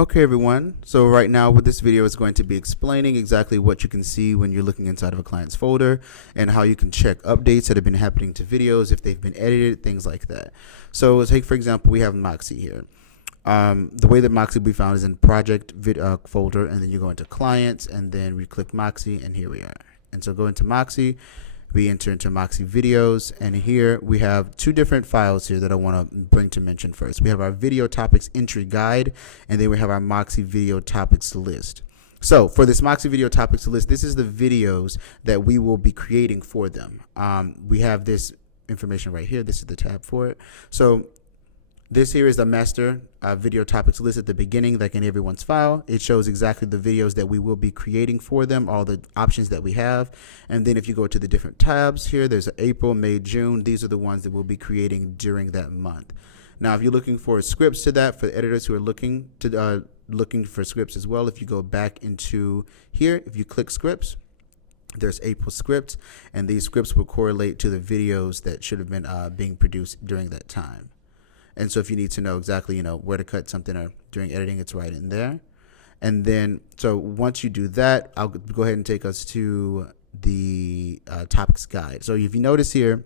Okay, everyone. So right now with this video is going to be explaining exactly what you can see when you're looking inside of a client's folder and how you can check updates that have been happening to videos, if they've been edited, things like that. So take, for example, we have Moxie here. The way that Moxie will be found is in project folder, and then you go into clients, and then we click Moxie, and here we are. And so go into Moxie, we enter into Moxie videos, and here we have two different files here that I want to bring to mention first. We have our video topics entry guide, and then we have our Moxie video topics list. So for this Moxie video topics list, this is the videos that we will be creating for them. We have this information right here. This is the tab for it. So this here is the master video topics list at the beginning, like in everyone's file. It shows exactly the videos that we will be creating for them, all the options that we have. And then if you go to the different tabs here, there's April, May, June. These are the ones that we'll be creating during that month. Now, if you're looking for scripts to that, for editors who are looking for scripts as well, if you go back into here, if you click scripts, there's April scripts, and these scripts will correlate to the videos that should have been being produced during that time. And so if you need to know exactly, where to cut something or during editing, it's right in there. And then, so once you do that, I'll go ahead and take us to the topics guide. So if you notice here,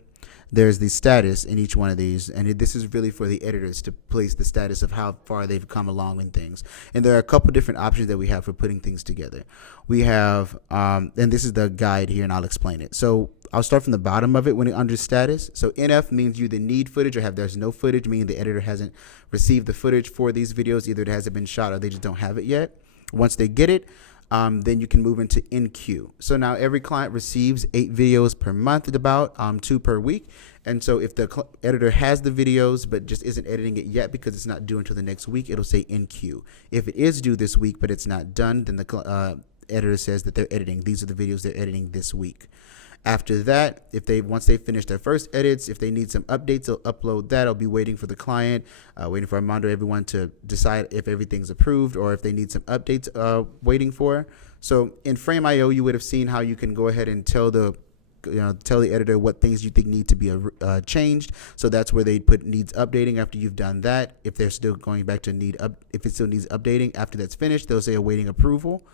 there's the status in each one of these, and this is really for the editors to place the status of how far they've come along in things. And there are a couple different options that we have for putting things together. We have, and this is the guide here, and I'll explain it. So I'll start from the bottom of it when under status. So NF means you either need footage or there's no footage, meaning the editor hasn't received the footage for these videos. Either it hasn't been shot or they just don't have it yet. Once they get it, then you can move into NQ. So now every client receives 8 videos per month, at about 2 per week. And so if the editor has the videos but just isn't editing it yet because it's not due until the next week, it'll say NQ. If it is due this week but it's not done, then the editor says that they're editing. These are the videos they're editing this week. After that, once they finish their first edits, if they need some updates, they'll upload that. I'll be waiting for the client, waiting for Armando, everyone to decide if everything's approved or if they need some updates waiting for. So in Frame.io, you would have seen how you can go ahead and tell the editor what things you think need to be changed. So that's where they put needs updating after you've done that. If they're still going back to if it still needs updating, after that's finished, they'll say awaiting approval.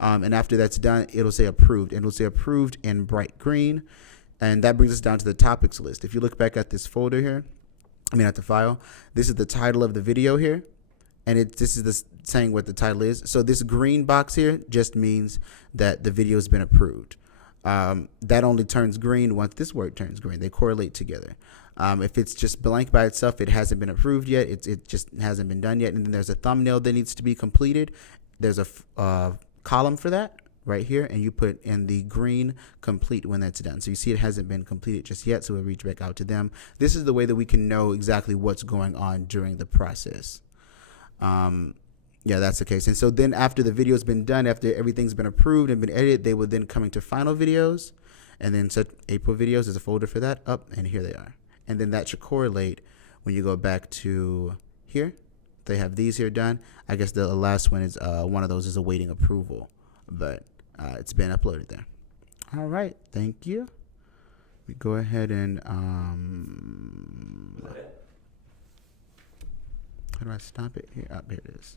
And after that's done, it'll say approved, and it'll say approved in bright green. And that brings us down to the topics list. If you look back at this folder here, at the file, this is the title of the video here. And this is saying what the title is. So this green box here just means that the video has been approved. That only turns green once this word turns green. They correlate together. If it's just blank by itself, it hasn't been approved yet. It just hasn't been done yet. And then there's a thumbnail that needs to be completed. There's a column for that right here, and you put in the green complete when that's done. So you see it hasn't been completed just yet, so we'll reach back out to them. This is the way that we can know exactly what's going on during the process. Yeah, that's the case. And so then after the video's been done, after everything's been approved and been edited, they will then come into final videos, and then set April videos. There's a folder for that up, and here they are. And then that should correlate when you go back to here. They have these here done. I guess the last one is one of those is awaiting approval, but it's been uploaded there. All right, thank you. We go ahead and how do I stop it here? Here it is.